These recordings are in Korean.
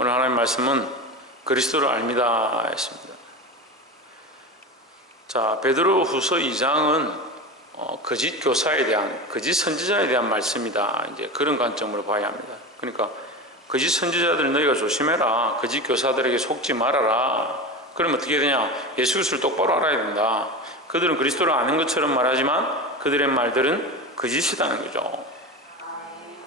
오늘 하나님 말씀은 그리스도를 알미다 했습니다. 자, 베드로후서 2장은 거짓 교사에 대한, 거짓 선지자에 대한 말씀이다. 이제 그런 관점으로 봐야 합니다. 그러니까 거짓 선지자들 너희가 조심해라. 거짓 교사들에게 속지 말아라. 그러면 어떻게 되냐? 예수 그리스도를 똑바로 알아야 된다. 그들은 그리스도를 아는 것처럼 말하지만 그들의 말들은 거짓이라는 거죠.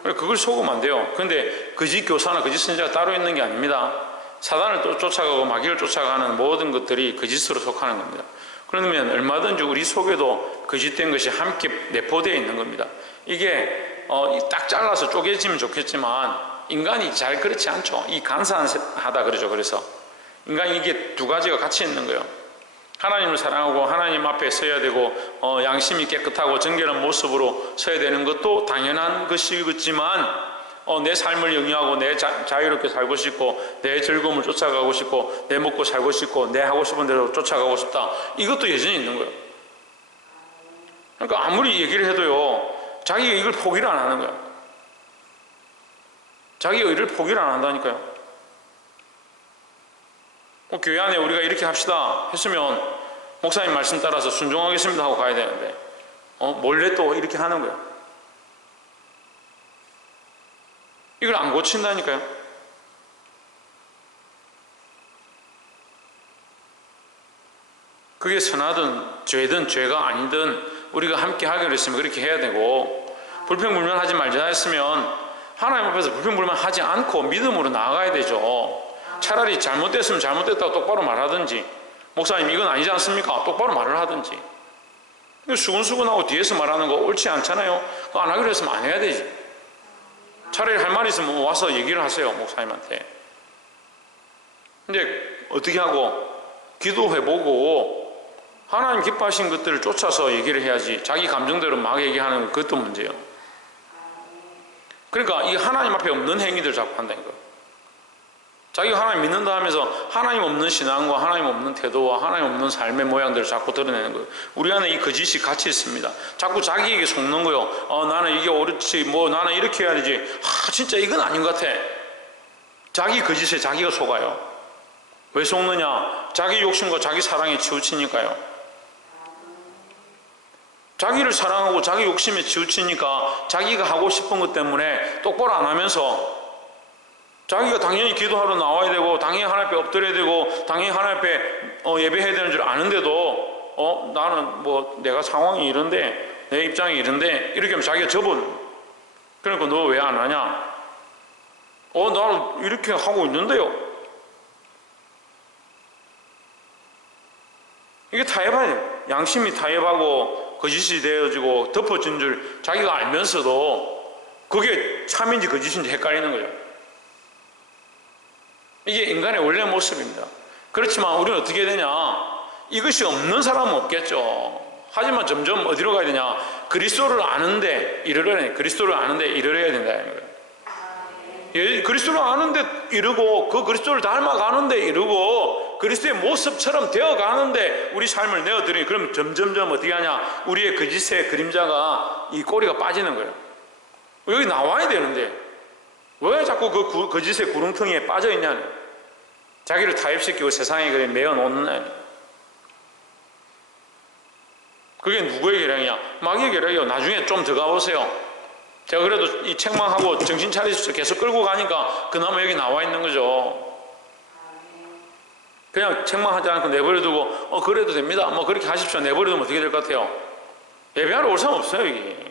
그걸 속으면 안 돼요. 그런데 거짓 교사나 거짓 선지자가 따로 있는 게 아닙니다. 사단을 또 쫓아가고 마귀를 쫓아가는 모든 것들이 거짓으로 속하는 겁니다. 그러면 얼마든지 우리 속에도 거짓된 것이 함께 내포되어 있는 겁니다. 이게 딱 잘라서 쪼개지면 좋겠지만 인간이 잘 그렇지 않죠. 이 간사하다 그러죠. 그래서 인간이 이게 두 가지가 같이 있는 거예요. 하나님을 사랑하고 하나님 앞에 서야 되고 양심이 깨끗하고 정결한 모습으로 서야 되는 것도 당연한 것이겠지만 내 삶을 영위하고 내 자유롭게 살고 싶고 내 즐거움을 쫓아가고 싶고 내 먹고 살고 싶고 내 하고 싶은 대로 쫓아가고 싶다. 이것도 여전히 있는 거예요. 그러니까 아무리 얘기를 해도요, 자기가 이걸 포기를 안 하는 거예요. 자기가 이를 포기를 안 한다니까요. 교회 안에 우리가 이렇게 합시다 했으면 목사님 말씀 따라서 순종하겠습니다 하고 가야 되는데 몰래 또 이렇게 하는 거예요. 이걸 안 고친다니까요. 그게 선하든 죄든 죄가 아니든 우리가 함께 하기로 했으면 그렇게 해야 되고, 불평불만하지 말자 했으면 하나님 앞에서 불평불만하지 않고 믿음으로 나아가야 되죠. 차라리 잘못됐으면 잘못됐다고 똑바로 말하든지, 목사님 이건 아니지 않습니까? 똑바로 말을 하든지. 수근수근하고 뒤에서 말하는 거 옳지 않잖아요. 그거 안 하기로 했으면 안 해야 되지. 차라리 할 말이 있으면 와서 얘기를 하세요, 목사님한테. 근데 어떻게 하고 기도해보고 하나님 기뻐하신 것들을 쫓아서 얘기를 해야지, 자기 감정대로 막 얘기하는 그것도 문제예요. 그러니까 이 하나님 앞에 없는 행위들 자꾸 한다는 거예요. 자기가 하나님 믿는다 하면서 하나님 없는 신앙과 하나님 없는 태도와 하나님 없는 삶의 모양들을 자꾸 드러내는 거예요. 우리 안에 이 거짓이 같이 있습니다. 자꾸 자기에게 속는 거예요. 나는 이게 옳지, 나는 이렇게 해야 되지. 진짜 이건 아닌 것 같아. 자기 거짓에 자기가 속아요. 왜 속느냐? 자기 욕심과 자기 사랑에 치우치니까요. 자기를 사랑하고 자기 욕심에 치우치니까 자기가 하고 싶은 것 때문에 똑바로 안 하면서, 자기가 당연히 기도하러 나와야 되고 당연히 하나님 앞에 엎드려야 되고 당연히 하나님 앞에 예배해야 되는 줄 아는데도 나는 내가 상황이 이런데 내 입장이 이런데 이렇게 하면 자기가 접은. 그러니까 너 왜 안 하냐? 나는 이렇게 하고 있는데요. 이게 타협해야 돼요. 양심이 타협하고 거짓이 되어지고 덮어진 줄 자기가 알면서도 그게 참인지 거짓인지 헷갈리는 거예요. 이게 인간의 원래 모습입니다. 그렇지만 우리는 어떻게 되냐? 이것이 없는 사람은 없겠죠. 하지만 점점 어디로 가야 되냐? 그리스도를 아는데 이르러야, 그리스도를 아는데 이르러야 된다는 거예요. 그리스도를 아는데 이르고 그 그리스도를 닮아가는데 이르고 그리스도의 모습처럼 되어가는데 우리 삶을 내어드리니, 그럼 점점점 어떻게 하냐? 우리의 거짓의 그림자가, 이 꼬리가 빠지는 거예요. 여기 나와야 되는데 왜 자꾸 그 거짓의 구렁텅이에 빠져있냐는, 자기를 타협시키고 세상에 그래 매어놓는. 그게 누구의 계량이냐? 마귀의 계량이요. 나중에 좀 더 가보세요. 제가 그래도 이 책만 하고 정신 차리셔서 계속 끌고 가니까 그나마 여기 나와 있는 거죠. 그냥 책만 하지 않고 내버려두고 그래도 됩니다, 그렇게 하십시오 내버려두면 어떻게 될 것 같아요? 예배하러 올 사람 없어요. 여기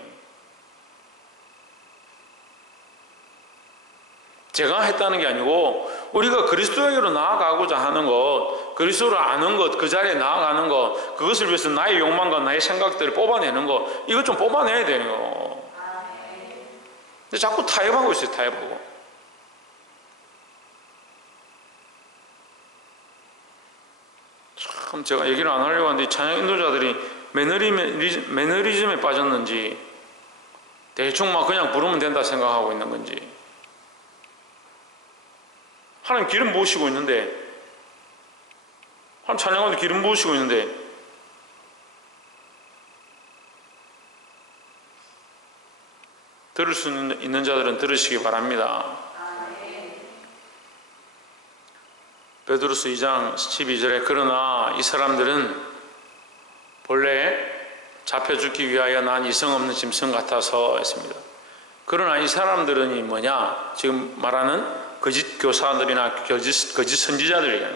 제가 했다는 게 아니고 우리가 그리스도에게로 나아가고자 하는 것, 그리스도를 아는 것, 그 자리에 나아가는 것, 그것을 위해서 나의 욕망과 나의 생각들을 뽑아내는 것, 이것 좀 뽑아내야 되는 거. 근데 자꾸 타협하고 있어요. 타협하고. 참 제가 얘기를 안 하려고 하는데 찬양 인도자들이 매너리즘에 빠졌는지 대충 그냥 부르면 된다 생각하고 있는 건지, 하나님 기름 부으시고 있는데, 하나님 찬양하는데 기름 부으시고 있는데 들을 수 있는 자들은 들으시기 바랍니다. 베드로서 2장 12절에 그러나 이 사람들은 본래 잡혀 죽기 위하여 난 이성 없는 짐승 같아서 했습니다. 그러나 이 사람들은 이 뭐냐? 지금 말하는 거짓 교사들이나 거짓 선지자들이에요.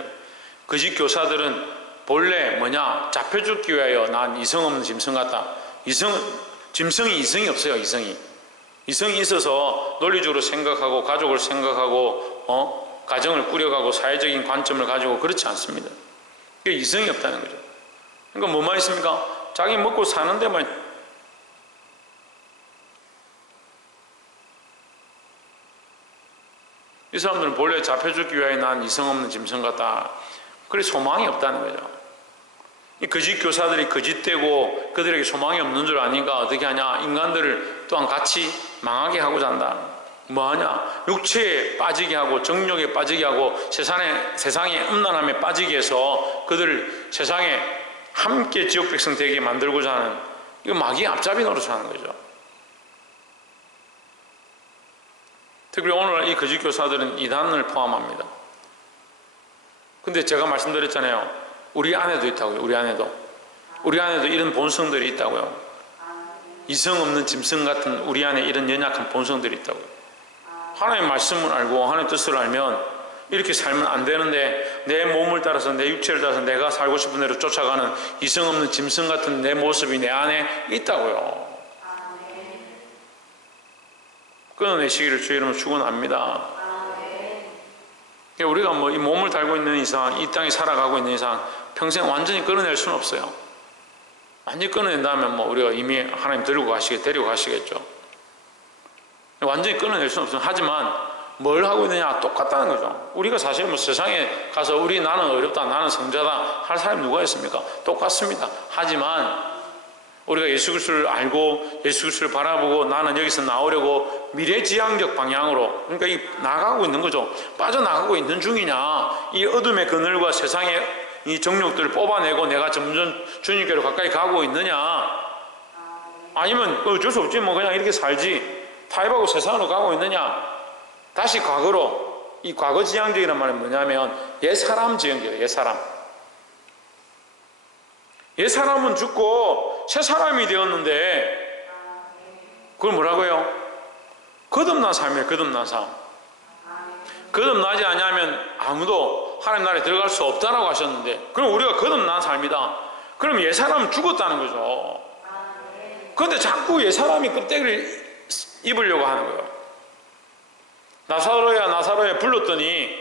거짓 교사들은 본래 뭐냐? 잡혀 죽기 위하여 난 이성 없는 짐승 같다. 짐승이 이성이 없어요. 이성이 있어서 논리적으로 생각하고 가족을 생각하고 가정을 꾸려가고 사회적인 관점을 가지고 그렇지 않습니다. 그게 이성이 없다는 거죠. 그러니까 뭐만 있습니까? 자기 먹고 사는 데만. 이 사람들은 본래 잡혀 죽기 위하여 난 이성 없는 짐승 같다. 그래 소망이 없다는 거죠. 이 거짓 교사들이 거짓되고 그들에게 소망이 없는 줄 아니까 어떻게 하냐? 인간들을 또한 같이 망하게 하고자 한다. 뭐하냐? 육체에 빠지게 하고 정욕에 빠지게 하고 세상의 음란함에 빠지게 해서 그들을 세상에 함께 지옥 백성 되게 만들고자 하는, 이거 마귀의 앞잡이 노릇을 하는 거죠. 특히 오늘 이 거짓 교사들은 이단을 포함합니다. 근데 제가 말씀드렸잖아요. 우리 안에도 있다고요. 우리 안에도 이런 본성들이 있다고요. 이성 없는 짐승 같은 우리 안에 이런 연약한 본성들이 있다고요. 하나님의 말씀을 알고 하나님의 뜻을 알면 이렇게 살면 안 되는데 내 몸을 따라서 내 육체를 따라서 내가 살고 싶은 대로 쫓아가는 이성 없는 짐승 같은 내 모습이 내 안에 있다고요. 끊어내시기를 주의 이름으로 축원합니다. 우리가 뭐 이 몸을 달고 있는 이상, 이 땅에 살아가고 있는 이상 평생 완전히 끊어낼 수는 없어요. 완전히 끊어낸다면 뭐 우리가 이미 하나님 데리고 가시겠죠. 완전히 끊어낼 수는 없어요. 하지만 뭘 하고 있느냐 똑같다는 거죠. 우리가 사실 뭐 세상에 가서 나는 어렵다, 나는 성자다 할 사람이 누가 있습니까? 똑같습니다. 하지만 우리가 예수 그리스도를 알고 예수 그리스도를 바라보고 나는 여기서 나오려고 미래지향적 방향으로, 그러니까 이 나가고 있는 거죠. 빠져나가고 있는 중이냐, 이 어둠의 그늘과 세상의 이 정욕들을 뽑아내고 내가 점점 주님께로 가까이 가고 있느냐, 아니면 어쩔 수 없지 뭐 그냥 이렇게 살지 타협하고 세상으로 가고 있느냐. 다시 과거로, 이 과거 지향적이란 말은 뭐냐면 옛사람 지향적이에요. 옛사람은 죽고 새 사람이 되었는데 그걸 뭐라고요? 거듭난 삶이에요. 거듭난 삶. 거듭나지 않으면 아무도 하나님 나라에 들어갈 수 없다라고 하셨는데, 그럼 우리가 거듭난 삶이다. 그럼 옛사람은 죽었다는 거죠. 그런데 자꾸 옛사람이 껍데기를 입으려고 하는 거예요. 나사로야 불렀더니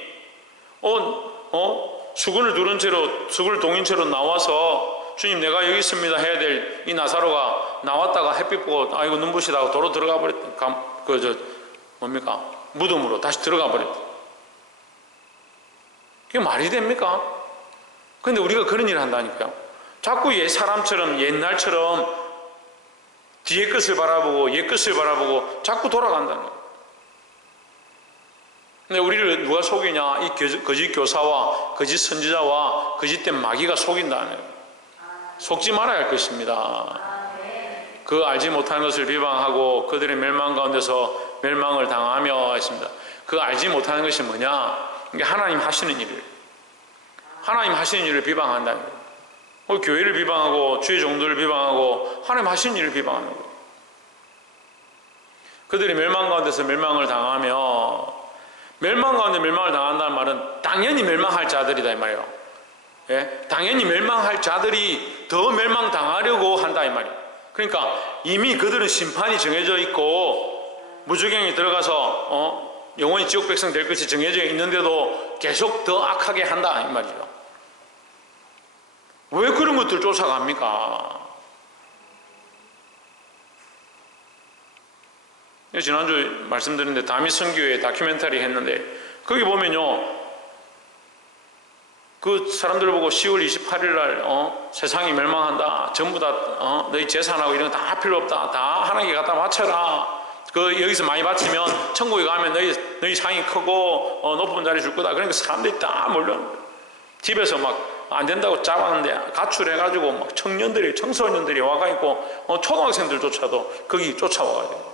수건을 두른 채로, 수건을 동인 채로 나와서 주님 내가 여기 있습니다 해야 될 이 나사로가 나왔다가 햇빛 보고 아이고 눈부시다고 도로 들어가 버렸다. 무덤으로 다시 들어가 버렸다. 그게 말이 됩니까? 근데 우리가 그런 일을 한다니까요. 자꾸 옛 사람처럼 옛날처럼 뒤에 것을 바라보고 옛 것을 바라보고 자꾸 돌아간다는 거예요. 근데 우리를 누가 속이냐? 이 거짓 교사와 거짓 선지자와 거짓된 마귀가 속인다는 거예요. 속지 말아야 할 것입니다. 그 알지 못하는 것을 비방하고 그들의 멸망 가운데서 멸망을 당하며 했습니다. 그 알지 못하는 것이 뭐냐? 이게 하나님 하시는 일을 비방한다는 거예요. 교회를 비방하고 주의 종들을 비방하고 하나님 하시는 일을 비방하는 거예요. 그들이 멸망 가운데서 멸망을 당하며, 멸망 가운데 멸망을 당한다는 말은 당연히 멸망할 자들이다 이 말이에요. 예? 당연히 멸망할 자들이 더 멸망당하려고 한다 이 말이에요. 그러니까 이미 그들은 심판이 정해져 있고 무저갱이 들어가서 영원히 지옥 백성 될 것이 정해져 있는데도 계속 더 악하게 한다 이 말이죠. 왜 그런 것들 쫓아갑니까? 지난주에 말씀드렸는데 다미 선교회 다큐멘터리 했는데 거기 보면요, 그 사람들 보고 10월 28일 날 세상이 멸망한다, 전부 다 너희 재산하고 이런 거 다 필요 없다, 다 하나님께 갖다 바쳐라, 그 여기서 많이 바치면 천국에 가면 너희 상이 크고 높은 자리 줄 거다. 그러니까 사람들이 다 몰려 집에서 막 안 된다고 잡았는데 가출해가지고 막 청소년들이 와가 있고 초등학생들조차도 거기 쫓아와가지고.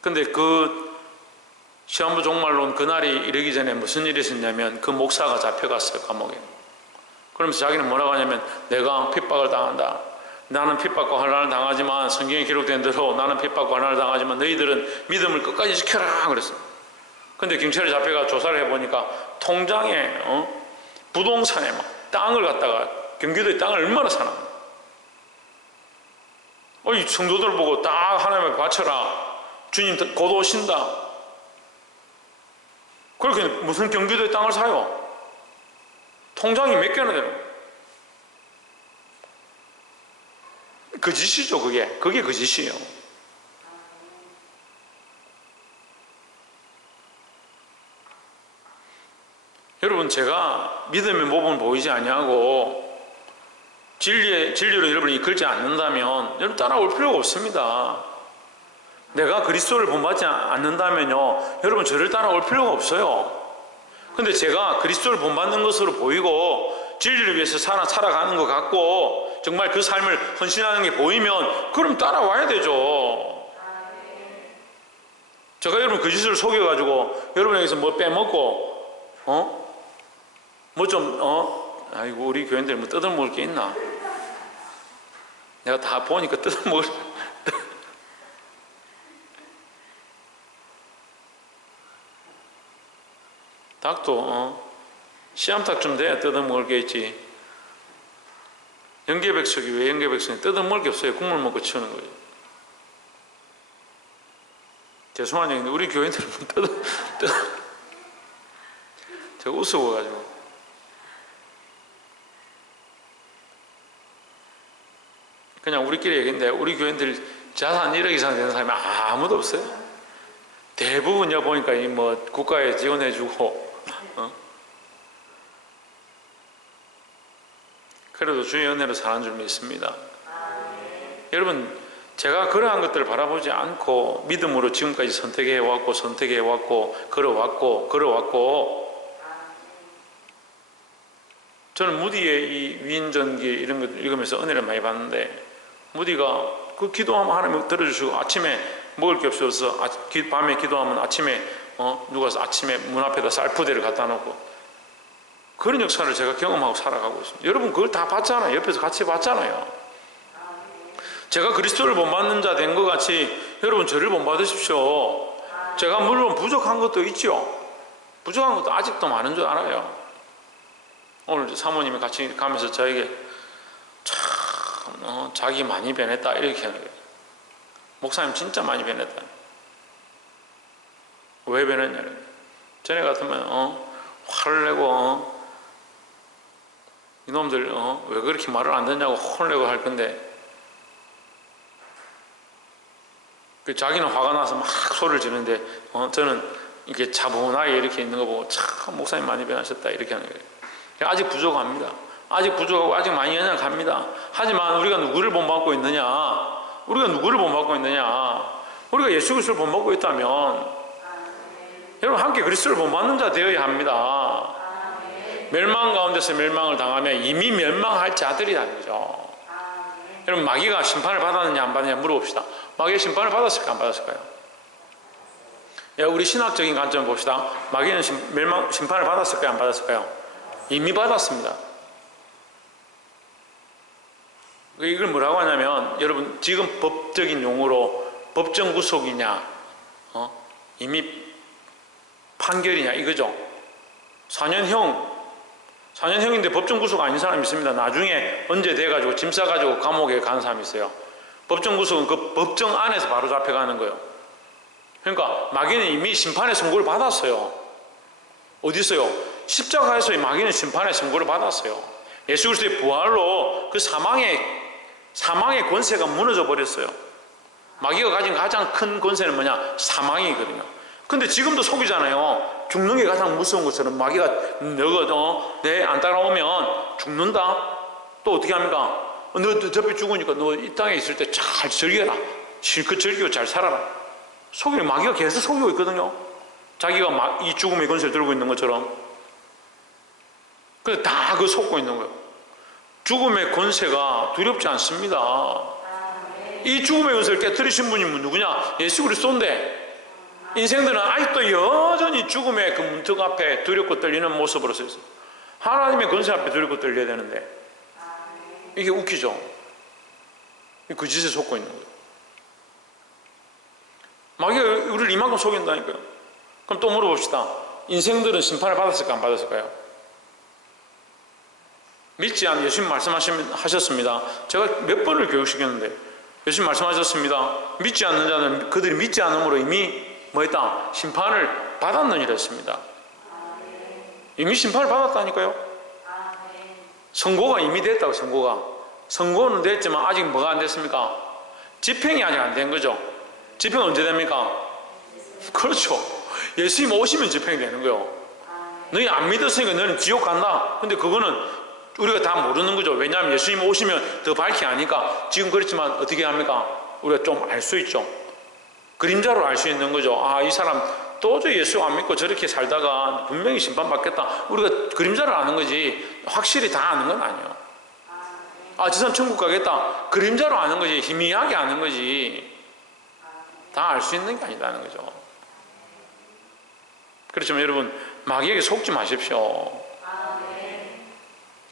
근데 그 시한부 종말론 그날이 이르기 전에 무슨 일이 있었냐면 그 목사가 잡혀갔어요, 감옥에. 그러면서 자기는 뭐라고 하냐면 내가 핍박을 당한다. 나는 핍박과 환난을 당하지만 성경에 기록된 대로 나는 핍박과 환난을 당하지만 너희들은 믿음을 끝까지 지켜라 그랬어요. 근데 경찰에 잡혀가 조사를 해보니까 통장에 부동산에 막 땅을 갖다가 경기도에 땅을 얼마나 사나. 이 성도들 보고 딱 하나님을 바쳐라. 주님 곧 오신다. 그렇게 무슨 경기도에 땅을 사요? 통장이 몇 개나 되는 거예요. 거짓이죠, 그게. 그게 거짓이에요. 여러분, 제가 믿음의 모범을 보이지 아니하고 진리로 여러분이 이끌지 않는다면 여러분 따라올 필요가 없습니다. 내가 그리스도를 본받지 않는다면요, 여러분 저를 따라올 필요가 없어요. 근데 제가 그리스도를 본받는 것으로 보이고 진리를 위해서 살아가는 것 같고 정말 그 삶을 헌신하는 게 보이면 그럼 따라와야 되죠. 제가 여러분 그 짓을 속여가지고 여러분에게서 뭐 빼먹고 아이고 우리 교인들 뭐 뜯어먹을 게 있나? 내가 다 보니까 뜯어먹을 닭도 씨암탉 돼야 뜯어먹을 게 있지. 영계백숙이 왜 영계백숙이 뜯어먹을 게 없어요. 국물 먹고 치우는 거예요. 죄송한 얘기인데 우리 교인들은 제가 우스워가지고 그냥 우리끼리 얘기인데 우리 교인들 자산 1억 이상 되는 사람이 아무도 없어요. 대부분요 보니까 뭐 국가에 지원해주고 그래도 주의 은혜로 사는 줄 믿습니다. 여러분 제가 그러한 것들을 바라보지 않고 믿음으로 지금까지 선택해왔고 걸어왔고 저는 무디의 이 위인전기 이런 것 읽으면서 은혜를 많이 받는데 무디가 그 기도하면 하나님 들어주시고 아침에 먹을 게 없어서 밤에 기도하면 아침에 누가 아침에 문 앞에다 쌀푸대를 갖다 놓고 그런 역사를 제가 경험하고 살아가고 있습니다. 여러분 그걸 다 봤잖아요. 옆에서 같이 봤잖아요. 제가 그리스도를 본받는 자 된 것 같이 여러분 저를 본받으십시오. 제가 물론 부족한 것도 있죠. 부족한 것도 아직도 많은 줄 알아요. 오늘 사모님이 같이 가면서 저에게 참 자기 많이 변했다 이렇게 하는 거예요. 목사님 진짜 많이 변했다. 왜 변했냐는 전에 같으면 화를 내고 이놈들 왜 그렇게 말을 안 듣냐고 혼을 내고 할 건데 자기는 화가 나서 막 소리를 지르는데 저는 이렇게 차분하게 이렇게 있는 거 보고 참 목사님 많이 변하셨다 이렇게 하는 거예요. 아직 부족합니다. 아직 부족하고 아직 많이 연약합니다. 하지만 우리가 누구를 본받고 있느냐? 우리가 예수 그리스도를 본받고 있다면 여러분 함께 그리스도를 본받는 자 되어야 합니다. 멸망 가운데서 멸망을 당하면 이미 멸망할 자들이라는 거죠. 여러분 마귀가 심판을 받았느냐 안 받았느냐 물어봅시다. 마귀의 심판을 받았을까 안 받았을까요? 우리 신학적인 관점을 봅시다. 마귀는 심판을 받았을까요 안 받았을까요? 이미 받았습니다. 이걸 뭐라고 하냐면 여러분 지금 법적인 용어로 법정 구속이냐 이미 판결이냐 이거죠. 4년형인데 법정 구속 아닌 사람이 있습니다. 나중에 언제 돼가지고 짐 싸가지고 감옥에 간 사람이 있어요. 법정 구속은 그 법정 안에서 바로 잡혀가는 거예요. 그러니까 마귀는 이미 심판의 선고를 받았어요. 어디 있어요? 십자가에서 마귀는 심판의 선고를 받았어요. 예수 그리스도의 부활로 그 사망의 권세가 무너져 버렸어요. 마귀가 가진 가장 큰 권세는 뭐냐? 사망이거든요. 근데 지금도 속이잖아요. 죽는 게 가장 무서운 것처럼 마귀가 너가 내 안 따라오면 죽는다. 또 어떻게 합니까? 너 어차피 죽으니까 너 이 땅에 있을 때 잘 즐겨라. 실컷 즐기고 잘 살아라. 속이는 마귀가 계속 속이고 있거든요. 자기가 이 죽음의 권세를 들고 있는 것처럼. 그래서 다 그 속고 있는 거예요. 죽음의 권세가 두렵지 않습니다. 이 죽음의 권세를 깨뜨리신 분이 누구냐? 예수 그리스도인데 인생들은 아직도 여전히 죽음의 그 문턱 앞에 두렵고 떨리는 모습으로 서 있어요. 하나님의 권세 앞에 두렵고 떨려야 되는데 이게 웃기죠. 그 짓에 속고 있는 거예요. 마귀가 우리를 이만큼 속인다니까요. 그럼 또 물어봅시다. 인생들은 심판을 받았을까 안 받았을까요? 믿지 않는 예수님 말씀하셨습니다. 제가 몇 번을 교육시켰는데 예수님 말씀하셨습니다. 믿지 않는 자는 그들이 믿지 않음으로 이미 뭐했다? 심판을 받았느니라 했습니다. 이미 심판을 받았다니까요. 선고가 이미 됐다고. 선고는 됐지만 아직 뭐가 안 됐습니까? 집행이 아직 안 된 거죠. 집행 언제 됩니까? 그렇죠. 예수님 오시면 집행이 되는 거예요. 너희 안 믿었으니까 너는 지옥 간다. 근데 그거는 우리가 다 모르는 거죠. 왜냐하면 예수님 오시면 더 밝히 아니까. 지금 그렇지만 어떻게 합니까? 우리가 좀 알 수 있죠. 그림자로 알 수 있는 거죠. 아, 이 사람 도저히 예수 안 믿고 저렇게 살다가 분명히 심판받겠다. 우리가 그림자를 아는 거지 확실히 다 아는 건 아니에요. 아, 저 사람 천국 가겠다. 그림자로 아는 거지 희미하게 아는 거지 다 알 수 있는 게 아니다는 거죠. 그렇지만 여러분 마귀에게 속지 마십시오.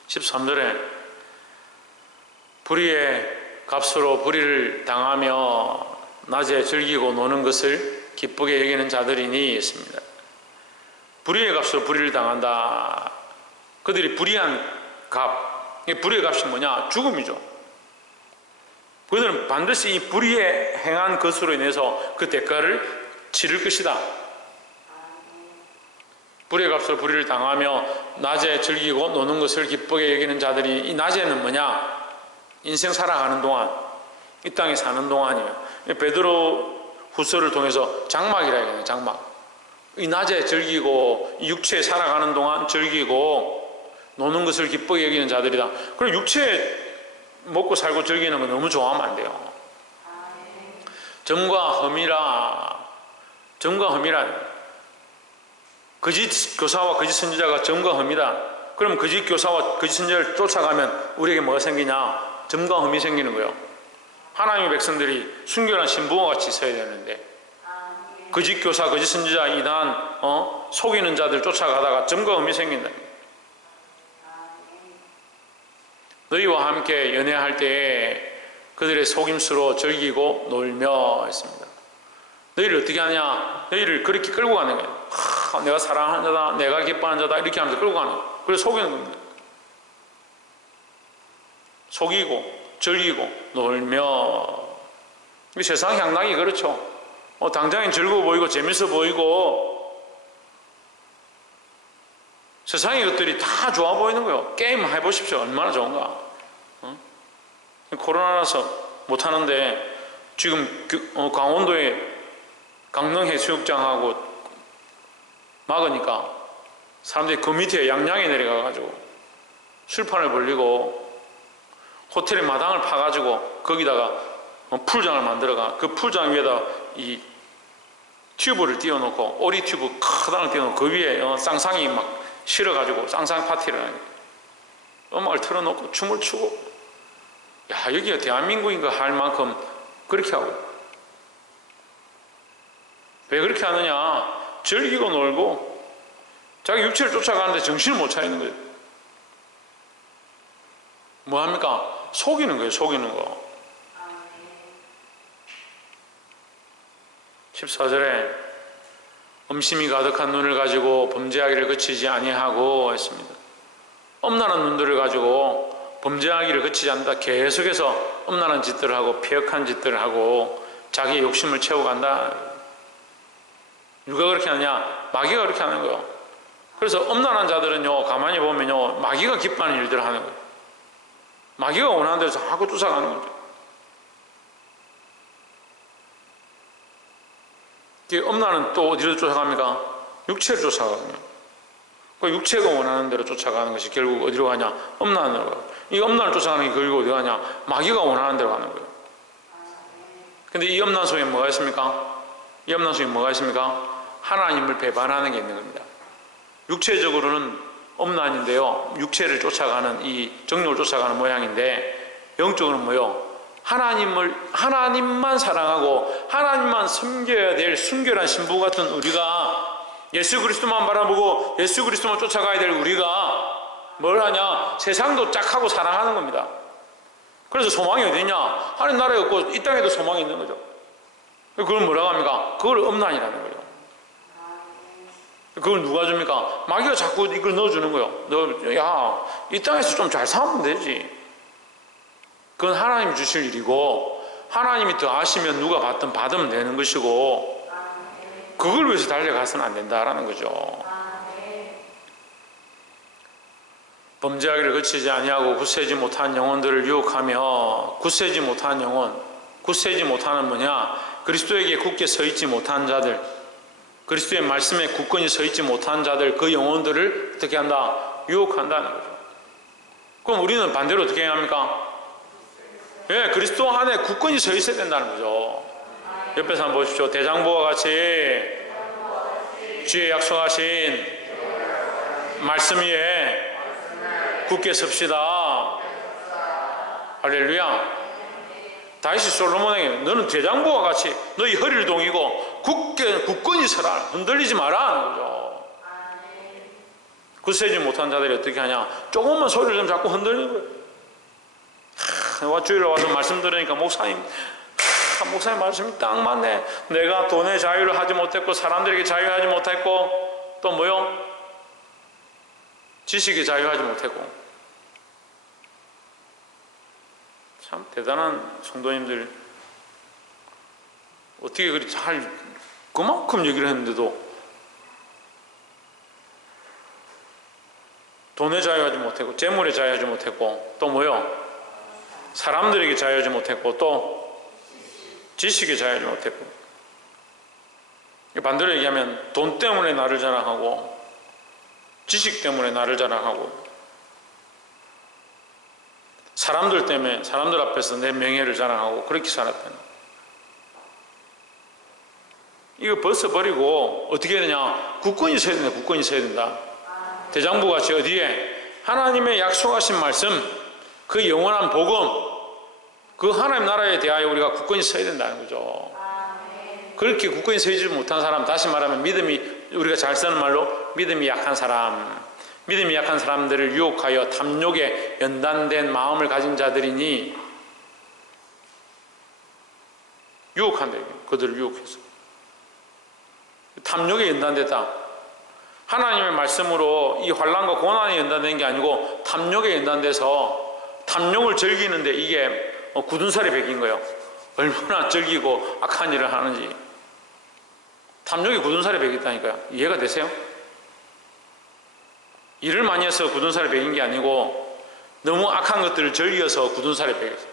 13절에 불의의 값으로 불의를 당하며 낮에 즐기고 노는 것을 기쁘게 여기는 자들이니 있습니다. 불의의 값으로 불의를 당한다. 그들이 불의한 값, 불의의 값이 뭐냐? 죽음이죠. 그들은 반드시 이 불의에 행한 것으로 인해서 그 대가를 치를 것이다. 불의의 값으로 불의를 당하며 낮에 즐기고 노는 것을 기쁘게 여기는 자들이, 이 낮에는 뭐냐? 인생 살아가는 동안, 이 땅에 사는 동안이에요. 베드로 후서를 통해서 장막이라 해요. 장막. 이 낮에 즐기고 이 육체에 살아가는 동안 즐기고 노는 것을 기쁘게 여기는 자들이다. 그럼 육체에 먹고 살고 즐기는 거 너무 좋아하면 안 돼요. 점과 흠이라. 거짓 교사와 거짓 선지자가 점과 흠이다. 그럼 거짓 교사와 거짓 선지자를 쫓아가면 우리에게 뭐가 생기냐? 점과 흠이 생기는 거예요. 하나님의 백성들이 순결한 신부와 같이 서야 되는데 거짓 교사, 거짓 선지자, 이단, 속이는 자들 쫓아가다가 점과 흠이 생긴다. 너희와 함께 연애할 때에 그들의 속임수로 즐기고 놀며 했습니다. 너희를 어떻게 하냐? 너희를 그렇게 끌고 가는 거예요. 내가 사랑하는 자다, 내가 기뻐하는 자다 이렇게 하면서 끌고 가는 거예요. 그래서 속이는 겁니다. 속이고 즐기고 놀며. 세상 향락이 그렇죠. 당장엔 즐거워 보이고 재밌어 보이고 세상의 것들이 다 좋아 보이는 거예요. 게임 해보십시오. 얼마나 좋은가. 코로나라서 못하는데 지금 강원도에 강릉해수욕장하고 막으니까 사람들이 그 밑에 양양에 내려가가지고 술판을 벌리고 호텔의 마당을 파가지고 거기다가 풀장을 만들어가 그 풀장 위에다 이 튜브를 띄워놓고 오리 튜브 커다란 걸 띄워놓고 그 위에 쌍쌍이 막 실어가지고 쌍쌍 파티를 하는 거예요. 음악을 틀어놓고 춤을 추고 야 여기가 대한민국인가 할 만큼 그렇게 하고. 왜 그렇게 하느냐? 즐기고 놀고 자기 육체를 쫓아가는데 정신을 못 차리는 거예요. 뭐합니까? 속이는 거예요. 속이는 거. 14절에 음심이 가득한 눈을 가지고 범죄하기를 그치지 아니하고 했습니다. 엄란한 눈들을 가지고 범죄하기를 그치지 않는다. 계속해서 엄란한 짓들을 하고 폐역한 짓들을 하고 자기의 욕심을 채워간다. 누가 그렇게 하느냐? 마귀가 그렇게 하는 거예요. 그래서 엄란한 자들은요 가만히 보면요 마귀가 기뻐하는 일들을 하는 거예요. 마귀가 원하는 대로 자꾸 쫓아가는 거죠. 엄란은 또 어디로 쫓아갑니까? 육체를 쫓아가거든요. 그 육체가 원하는 대로 쫓아가는 것이 결국 어디로 가냐? 엄란으로 가요. 이 엄란을 쫓아가는 게 결국 어디 가냐? 마귀가 원하는 대로 가는 거예요. 근데 이 엄란 속에 뭐가 있습니까? 이 엄란 속에 뭐가 있습니까? 하나님을 배반하는 게 있는 겁니다. 육체적으로는 엄란인데요. 육체를 쫓아가는 이 정욕을 쫓아가는 모양인데 영적으로는 뭐요? 하나님만 사랑하고 하나님만 섬겨야 될 순결한 신부 같은 우리가, 예수 그리스도만 바라보고 예수 그리스도만 쫓아가야 될 우리가 뭘 하냐? 세상도 짝하고 사랑하는 겁니다. 그래서 소망이 어디 있냐? 하나님 나라에 없고 이 땅에도 소망이 있는 거죠. 그걸 뭐라고 합니까? 그걸 음란이라는 거죠. 그걸 누가 줍니까? 마귀가 자꾸 이걸 넣어주는 거예요. 이 땅에서 좀 잘 살면 되지. 그건 하나님이 주실 일이고, 하나님이 더 아시면 누가 받으면 되는 것이고, 그걸 위해서 달려가서는 안 된다라는 거죠. 범죄하기를 거치지 아니하고 굳세지 못한 영혼들을 유혹하며, 굳세지 못한 영혼, 굳세지 못하는 뭐냐? 그리스도에게 굳게 서 있지 못한 자들, 그리스도의 말씀에 굳건히 서 있지 못한 자들, 그 영혼들을 어떻게 한다? 유혹한다는 거죠. 그럼 우리는 반대로 어떻게 해야 합니까? 예, 그리스도 안에 굳건히 서 있어야 된다는 거죠. 옆에서 한번 보십시오. 대장부와 같이 주의 약속하신 말씀 위에 굳게 섭시다. 할렐루야. 다윗이 솔로몬에게 너는 대장부와 같이 너희 허리를 동이고 굳건히 서라. 흔들리지 마라 하는 거죠. 굳세지 못한 자들이 어떻게 하냐? 조금만 소리를 좀 자꾸 흔들리는 거예요. 주일에 와서 말씀 들으니까 목사님 말씀이 딱 맞네. 내가 돈의 자유를 하지 못했고 사람들에게 자유하지 못했고 또 뭐요? 지식의 자유하지 못했고. 참 대단한 성도님들, 어떻게 그리 잘 그만큼 얘기를 했는데도 돈의 자유하지 못했고 재물의 자유하지 못했고 또 뭐요? 사람들에게 자유하지 못했고 또 지식에 자유하지 못했고. 반대로 얘기하면 돈 때문에 나를 자랑하고 지식 때문에 나를 자랑하고 사람들 때문에 사람들 앞에서 내 명예를 자랑하고 그렇게 살았다는. 이거 벗어버리고 어떻게 해야 되냐? 굳건히 서야 된다. 굳건히 서야 된다. 대장부같이 어디에? 하나님의 약속하신 말씀, 그 영원한 복음, 그 하나님 나라에 대하여 우리가 굳건히 서야 된다는 거죠. 그렇게 굳건히 서지 못한 사람, 다시 말하면 믿음이, 우리가 잘 쓰는 말로 믿음이 약한 사람, 믿음이 약한 사람들을 유혹하여 탐욕에 연단된 마음을 가진 자들이니 유혹한다. 그들을 유혹해서 탐욕에 연단됐다. 하나님의 말씀으로 이 환난과 고난에 연단된 게 아니고 탐욕에 연단돼서 탐욕을 즐기는데 이게 굳은 살이 베긴 거예요. 얼마나 즐기고 악한 일을 하는지. 탐욕이 굳은 살이 베겼다니까요. 이해가 되세요? 일을 많이 해서 굳은 살이 베긴 게 아니고 너무 악한 것들을 즐겨서 굳은 살이 베겼어요.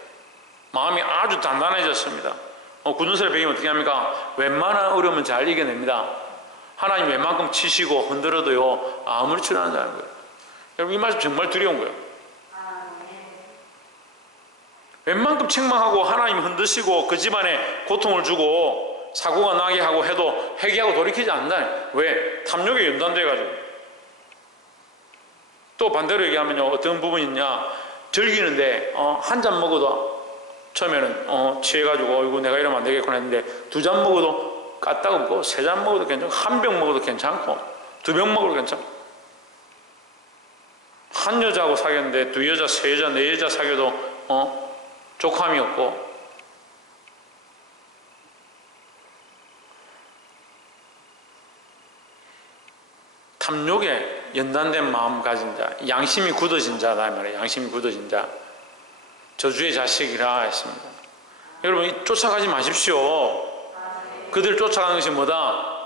마음이 아주 단단해졌습니다. 굳은 살이 베기면 어떻게 합니까? 웬만한 어려움은 잘 이겨냅니다. 하나님 웬만큼 치시고 흔들어도요 아무렇지도 않다는 거예요. 여러분 이 말씀 정말 두려운 거예요. 웬만큼 책망하고 하나님 흔드시고 그 집안에 고통을 주고 사고가 나게 하고 해도 회개하고 돌이키지 않는다. 왜? 탐욕에 연단돼가지고. 또 반대로 얘기하면요, 어떤 부분이 있냐? 즐기는데 한 잔 먹어도 처음에는 취해가지고 이거 내가 이러면 안 되겠구나 했는데 2잔 먹어도 까딱없고 3잔 먹어도 괜찮고 1병 먹어도 괜찮고 2병 먹어도 괜찮고 한 여자하고 사귀었는데 2여자, 3여자, 4여자 사귀어도 족함이 없고. 탐욕에 연단된 마음 가진 자, 양심이 굳어진 자다 말이에요. 양심이 굳어진 자, 저주의 자식이라 했습니다. 여러분 쫓아가지 마십시오. 그들 쫓아가는 것이 뭐다?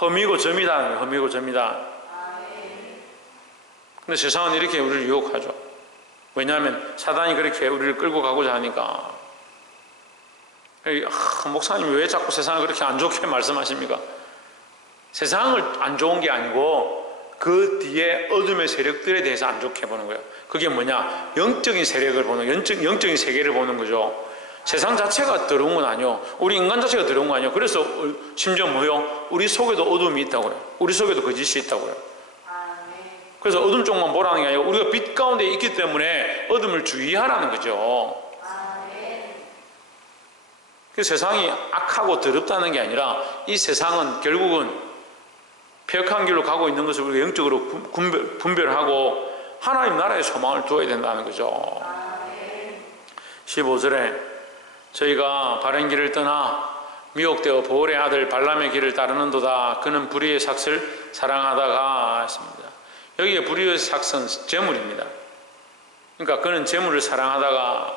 험이고 점이다. 험이고 점이다. 근데 세상은 이렇게 우리를 유혹하죠. 왜냐하면 사단이 그렇게 우리를 끌고 가고자 하니까. 목사님 왜 자꾸 세상을 그렇게 안 좋게 말씀하십니까? 세상을 안 좋은 게 아니고 그 뒤에 어둠의 세력들에 대해서 안 좋게 보는 거예요. 그게 뭐냐? 영적인 세력을 보는, 영적인 세계를 보는 거죠. 세상 자체가 더러운 건 아니요. 우리 인간 자체가 더러운 거 아니요. 그래서 심지어 뭐요? 우리 속에도 어둠이 있다고요. 우리 속에도 거짓이 있다고요. 그래서 어둠 쪽만 보라는 게 아니고 우리가 빛 가운데 있기 때문에 어둠을 주의하라는 거죠. 그 세상이 악하고 더럽다는 게 아니라 이 세상은 결국은 폐역한 길로 가고 있는 것을 우리가 영적으로 분별하고 하나님 나라의 소망을 두어야 된다는 거죠. 15절에 저희가 바른 길을 떠나 미혹되어 보올의 아들 발람의 길을 따르는도다. 그는 불의의 삭을 사랑하다가 했습니다. 여기에 불의의 삭은 재물입니다. 그러니까 그는 재물을 사랑하다가,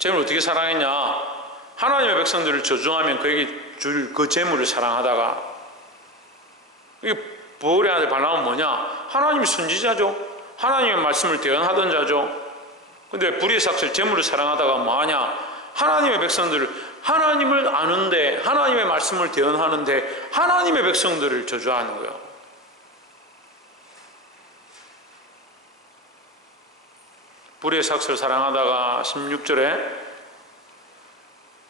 재물을 어떻게 사랑했냐? 하나님의 백성들을 저주하면 그에게 줄 그 재물을 사랑하다가, 이게 보올의 아들 발람은 뭐냐? 하나님이 선지자죠. 하나님의 말씀을 대언하던 자죠. 근데 불의의 삭을 재물을 사랑하다가 뭐하냐? 하나님의 백성들을, 하나님을 아는데 하나님의 말씀을 대언하는데 하나님의 백성들을 저주하는 거예요. 불의의 삭을 사랑하다가 16절에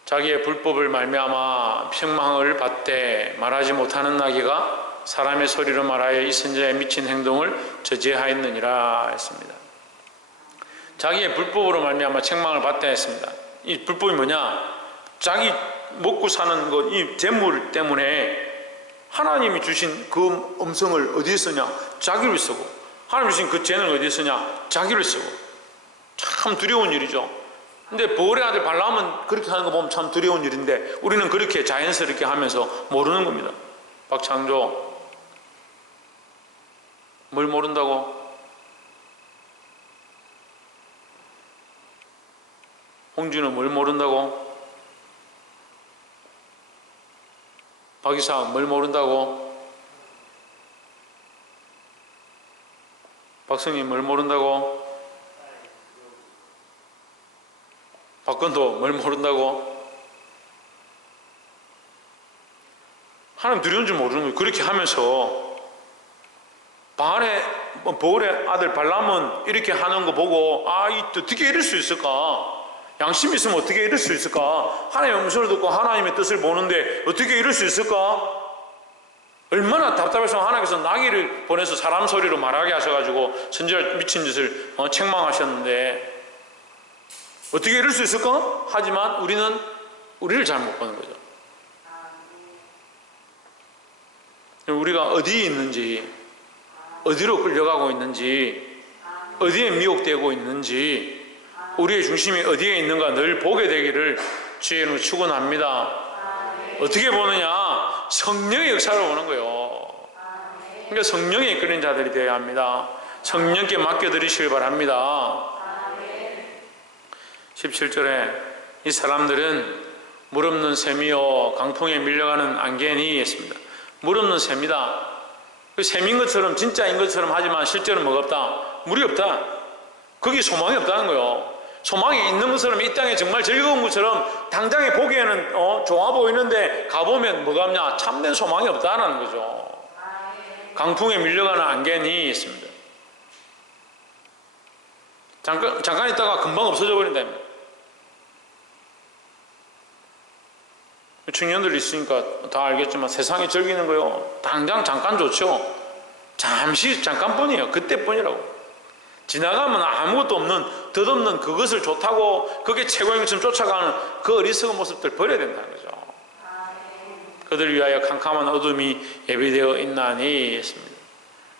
자기의 불법을 말미암아 책망을 받되 말하지 못하는 나귀가 사람의 소리로 말하여 이 선지자의 미친 행동을 저지하였느니라 했습니다. 자기의 불법으로 말미암아 책망을 받되 했습니다. 이 불법이 뭐냐? 자기 먹고 사는 것, 이 재물 때문에 하나님이 주신 그 음성을 어디에 쓰냐? 자기를 쓰고, 하나님이 주신 그 재능을 어디에 쓰냐? 자기를 쓰고. 참 두려운 일이죠. 근데 보올의 아들 발람은 그렇게 하는 거 보면 참 두려운 일인데 우리는 그렇게 자연스럽게 하면서 모르는 겁니다. 박창조, 뭘 모른다고? 홍준은 뭘 모른다고? 박이사 뭘 모른다고? 박성희 뭘 모른다고? 박건도 뭘 모른다고? 하나님 두려운 줄 모르는 거예요. 그렇게 하면서 보올의 아들 발람은 이렇게 하는 거 보고 어떻게 이럴 수 있을까? 양심이 있으면 어떻게 이럴 수 있을까? 하나님의 음성을 듣고 하나님의 뜻을 보는데 어떻게 이럴 수 있을까? 얼마나 답답해서 하나님께서 나귀를 보내서 사람 소리로 말하게 하셔가지고 선지자 미친 짓을 책망하셨는데 어떻게 이럴 수 있을까? 하지만 우리는 우리를 잘못 보는 거죠. 우리가 어디에 있는지, 어디로 끌려가고 있는지, 어디에 미혹되고 있는지, 우리의 중심이 어디에 있는가 늘 보게 되기를 주의 이름으로 축원합니다. 어떻게 보느냐? 성령의 역사를 보는 거예요. 그러니까 성령에 이끌린 자들이 되어야 합니다. 성령께 맡겨드리시길 바랍니다. 17절에 이 사람들은 물 없는 샘이요 강풍에 밀려가는 안개니 했습니다. 물 없는 샘이다. 그 샘인 것처럼 진짜인 것처럼 하지만 실제로 뭐가 없다? 물이 없다. 거기 소망이 없다는 거예요. 소망이 있는 것처럼 이 땅에 정말 즐거운 것처럼 당장에 보기에는 좋아 보이는데 가보면 뭐가 없냐? 참된 소망이 없다는 거죠. 강풍에 밀려가는 안개니 있습니다. 잠깐 있다가 금방 없어져 버린답니다. 청년들 있으니까 다 알겠지만 세상에 즐기는 거요. 당장 잠깐 좋죠. 잠깐뿐이에요. 그때뿐이라고. 지나가면 아무것도 없는, 덧없는 그것을 좋다고 그게 최고인 것처럼 쫓아가는 그 어리석은 모습들 버려야 된다는 거죠. 그들을 위하여 캄캄한 어둠이 예비되어 있나니 했습니다.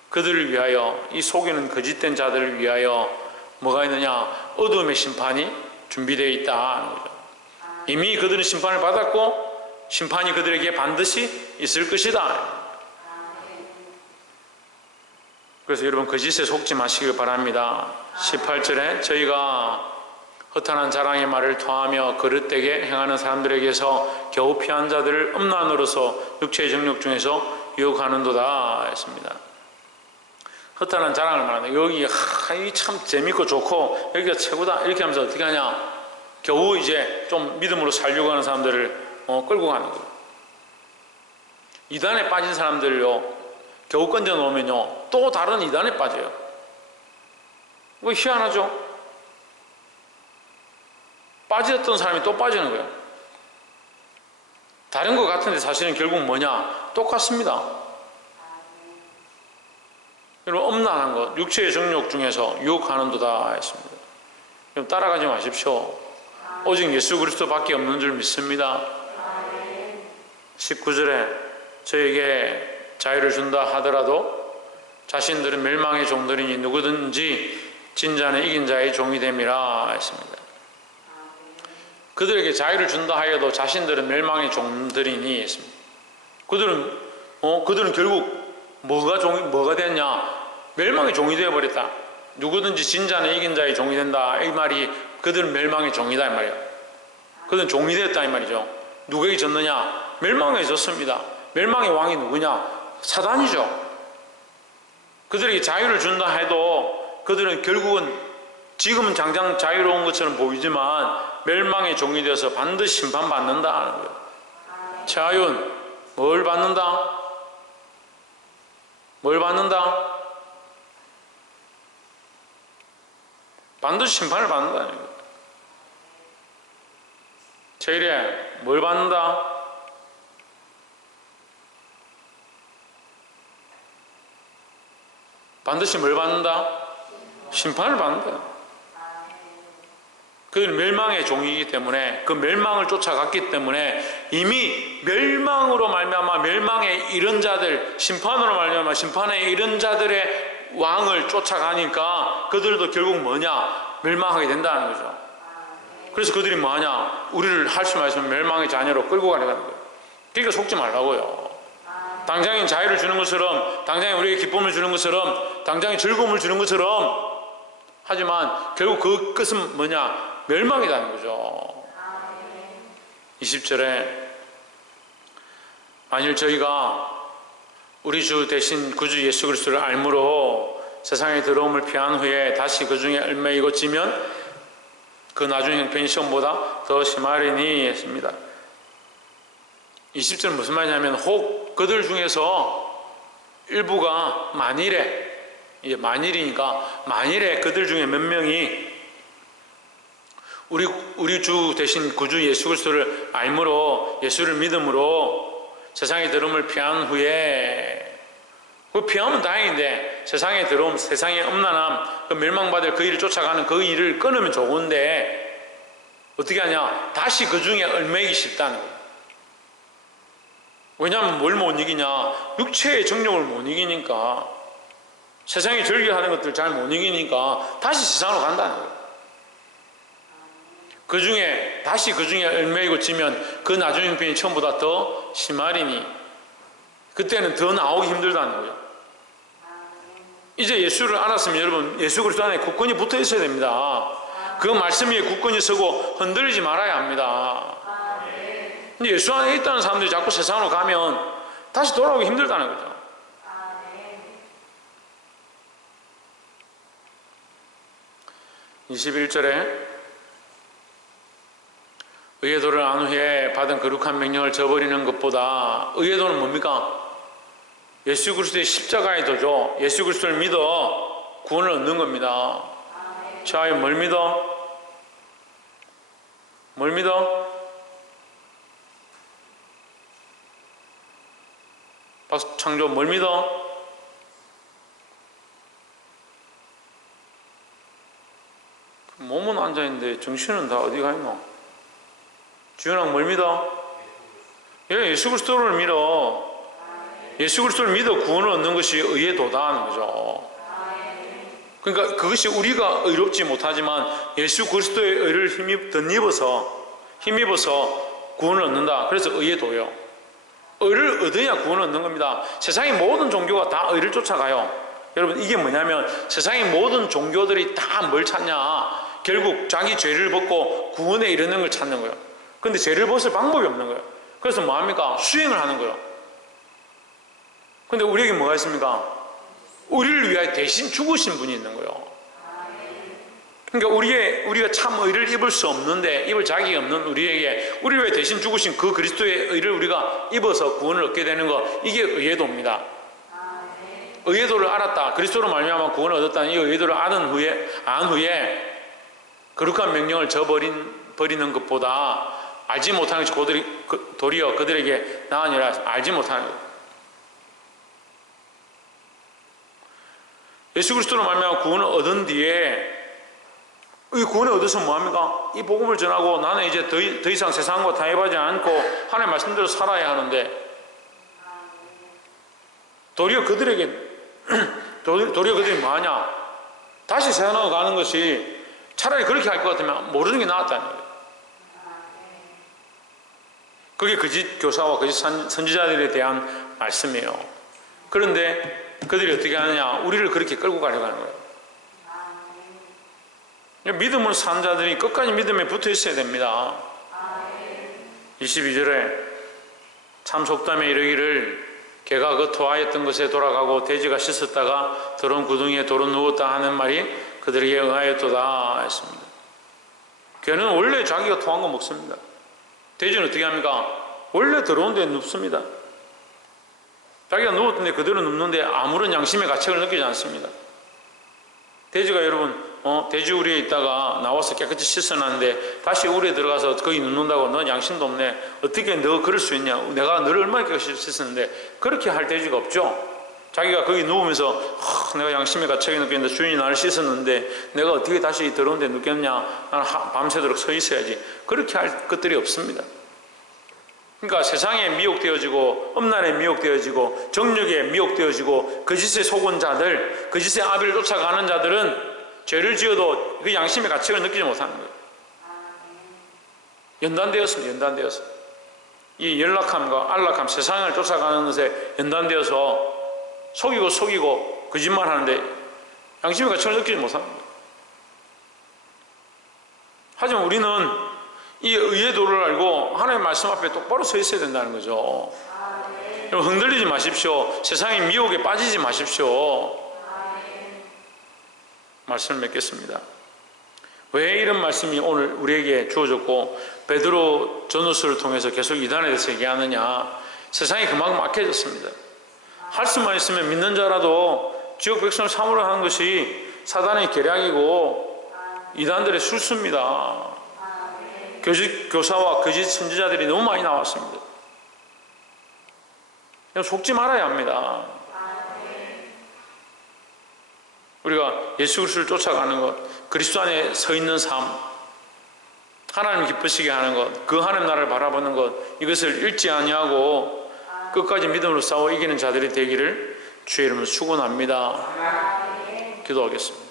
그들을 위하여, 이 속이는 거짓된 자들을 위하여 뭐가 있느냐? 어둠의 심판이 준비되어 있다는 거죠. 이미 그들은 심판을 받았고 심판이 그들에게 반드시 있을 것이다. 그래서 여러분 거짓에 속지 마시길 바랍니다. 18절에 저희가 허탄한 자랑의 말을 토하며 그릇되게 행하는 사람들에게서 겨우 피한 자들을 음란으로서 육체의 정욕 중에서 유혹하는도다 했습니다. 허탄한 자랑을 말하는 여기 참 재밌고 좋고 여기가 최고다 이렇게 하면서 어떻게 하냐? 겨우 이제 좀 믿음으로 살려고 하는 사람들을 끌고 가는 거예요. 이단에 빠진 사람들요 겨우 건져 놓으면요 또 다른 이단에 빠져요. 그거 희한하죠? 빠졌던 사람이 또 빠지는 거예요. 다른 것 같은데 사실은 결국 뭐냐? 똑같습니다. 여러분 음란한 것, 육체의 정욕 중에서 유혹하는도다 했습니다. 여러분 따라가지 마십시오. 오직 예수 그리스도밖에 없는 줄 믿습니다. 19절에 저에게 자유를 준다 하더라도 자신들은 멸망의 종들이니 누구든지 진자는 이긴 자의 종이 됨이라 했습니다. 그들에게 자유를 준다 하여도 자신들은 멸망의 종들이니 했습니다. 그들은 결국 뭐가 됐냐? 멸망의 종이 되어버렸다. 누구든지 진자는 이긴 자의 종이 된다. 이 말이 그들은 멸망의 종이다 이 말이에요. 그들은 종이 되었다 이 말이죠. 누구에게 졌느냐? 멸망에 졌습니다. 멸망의 왕이 누구냐? 사단이죠. 그들에게 자유를 준다 해도 그들은 결국은 지금은 당장 자유로운 것처럼 보이지만 멸망의 종이 되어서 반드시 심판받는다 하는 거예요. 자유는 뭘 받는다? 뭘 받는다? 반드시 심판을 받는다는 거예요. 제1에 뭘 받는다? 반드시 뭘 받는다? 심판을 받는다. 그들은 멸망의 종이기 때문에 그 멸망을 쫓아갔기 때문에 이미 멸망으로 말미암아 멸망에 이른 자들, 심판으로 말미암아 심판에 이른 자들의 왕을 쫓아가니까 그들도 결국 뭐냐? 멸망하게 된다는 거죠. 그래서 그들이 뭐하냐? 우리를 할 수만 있으면 멸망의 자녀로 끌고 가려는 거예요. 그러니까 속지 말라고요. 당장에 자유를 주는 것처럼, 당장에 우리에게 기쁨을 주는 것처럼, 당장에 즐거움을 주는 것처럼 하지만 결국 그 끝은 뭐냐? 멸망이라는 거죠. 20절에 만일 저희가 우리 주 대신 구주 예수 그리스도를 알므로 세상의 더러움을 피한 후에 다시 그 중에 얽매이고 찌면 그 나중에 형편이 시험보다 더 심하리니 했습니다. 20절은 무슨 말이냐면 혹 그들 중에서 일부가 만일에 그들 중에 몇 명이 우리 주 대신 구주 예수 그리스도를 알므로 예수를 믿음으로 세상의 더러움을 피한 후에 그 피하면 다행인데 세상의 더러움, 세상의 음란함, 그 멸망받을 그 일을 쫓아가는 그 일을 끊으면 좋은데 어떻게 하냐? 다시 그 중에 얽매이기 쉽다는 거예요. 왜냐하면 뭘 못 이기냐? 육체의 정욕을 못 이기니까 세상이 즐겨하는 것들 잘 못 이기니까 다시 세상으로 간다는 거예요. 다시 그 중에 얽매이고 지면 그 나중 형편이 처음보다 더 심하리니 그때는 더 나오기 힘들다는 거예요. 이제 예수를 알았으면 여러분 예수 그리스도 안에 굳건히 붙어 있어야 됩니다. 그 말씀 위에 굳건히 서고 흔들리지 말아야 합니다. 근데 예수 안에 있다는 사람들이 자꾸 세상으로 가면 다시 돌아오기 힘들다는 거죠. 아, 21절에 의회도를 안 후에 받은 거룩한 명령을 저버리는 것보다 의회도는 뭡니까? 예수 그리스도의 십자가의 도죠. 예수 그리스도를 믿어 구원을 얻는 겁니다. 자, 뭘 믿어? 뭘 믿어? 박창조 뭘 믿어? 몸은 앉아있는데 정신은 다 어디 가 있노? 주연아 뭘 믿어? 예수 그리스도를 믿어. 예수 그리스도를 믿어 구원을 얻는 것이 의의 도다는 거죠. 그러니까 그것이 우리가 의롭지 못하지만 예수 그리스도의 의를 힘입어서 구원을 얻는다. 그래서 의의 도요. 의를 얻어야 구원을 얻는 겁니다. 세상의 모든 종교가 다 의를 쫓아가요. 여러분 이게 뭐냐면 세상의 모든 종교들이 다 뭘 찾냐? 결국 자기 죄를 벗고 구원에 이르는 걸 찾는 거예요. 근데 죄를 벗을 방법이 없는 거예요. 그래서 뭐합니까? 수행을 하는 거예요. 근데 우리에게 뭐가 있습니까? 우리를 위하여 대신 죽으신 분이 있는 거예요. 그러니까 우리가 참 의를 입을 수 없는데 입을 자격이 없는 우리에게 우리를 위해 대신 죽으신 그 그리스도의 의를 우리가 입어서 구원을 얻게 되는 것, 이게 의회도입니다. 의회도를 알았다, 그리스도로 말미암아 구원을 얻었다는 이 의회도를 안 후에 거룩한 명령을 저버리는 것보다 알지 못하는 것이 도리어 그들에게 나으니라. 알지 못하는 것. 예수 그리스도로 말미암아 구원을 얻은 뒤에 이 구원을 얻어서 뭐합니까? 이 복음을 전하고 나는 이제 더 이상 세상과 타협하지 않고 하나님의 말씀대로 살아야 하는데, 도리어 그들이 뭐하냐? 다시 세상으로 가는 것이 차라리 그렇게 할 것 같으면 모르는 게 낫다는 거예요. 그게 거짓 교사와 거짓 선지자들에 대한 말씀이에요. 그런데 그들이 어떻게 하느냐? 우리를 그렇게 끌고 가려고 하는 거예요. 믿음을 사는 자들이 끝까지 믿음에 붙어 있어야 됩니다. 22절에 참 속담에 이르기를 개가 거토하였던 것에 돌아가고 돼지가 씻었다가 더러운 구덩이에 도로 누웠다 하는 말이 그들에게 응하였도다 했습니다. 개는 원래 자기가 토한 거 먹습니다. 돼지는 어떻게 합니까? 원래 더러운 데 눕습니다. 자기가 누웠던데 그대로 눕는데 아무런 양심의 가책을 느끼지 않습니다. 돼지가 여러분 돼지 우리에 있다가 나와서 깨끗이 씻어놨는데 다시 우리에 들어가서 거기 눕는다고 너 양심도 없네, 어떻게 너 그럴 수 있냐, 내가 너를 얼마나 깨끗이 씻었는데, 그렇게 할 돼지가 없죠. 자기가 거기 누우면서 내가 양심의 가책이 느끼는데 주인이 나를 씻었는데 내가 어떻게 다시 더러운 데 눕겠냐, 나는 밤새도록 서 있어야지, 그렇게 할 것들이 없습니다. 그러니까 세상에 미혹되어지고 음란에 미혹되어지고 정욕에 미혹되어지고 거짓에 속은 자들, 거짓의 아비를 쫓아가는 자들은 죄를 지어도 그 양심의 가책을 느끼지 못하는 거예요. 연단되었습니다. 연단되어서 이 연락함과 안락함, 세상을 쫓아가는 것에 연단되어서 속이고 거짓말하는데 양심의 가책을 느끼지 못하는 거예요. 하지만 우리는 이 의의 도를 알고 하나님의 말씀 앞에 똑바로 서 있어야 된다는 거죠. 여러분, 흔들리지 마십시오. 세상의 미혹에 빠지지 마십시오. 말씀을 맺겠습니다. 왜 이런 말씀이 오늘 우리에게 주어졌고 베드로 전후서를 통해서 계속 이단에 대해서 얘기하느냐? 세상이 그만큼 악해졌습니다. 할 수만 있으면 믿는 자라도 지옥 백성을 삼으려 하는 것이 사단의 계략이고 이단들의 술수입니다. 거짓 교사와 거짓 선지자들이 너무 많이 나왔습니다. 속지 말아야 합니다. 우리가 예수 그리스도를 쫓아가는 것, 그리스도 안에 서 있는 삶, 하나님 기쁘시게 하는 것, 그 하나님 나라를 바라보는 것, 이것을 잃지 아니하고 끝까지 믿음으로 싸워 이기는 자들이 되기를 주의 이름으로 축원합니다. 기도하겠습니다.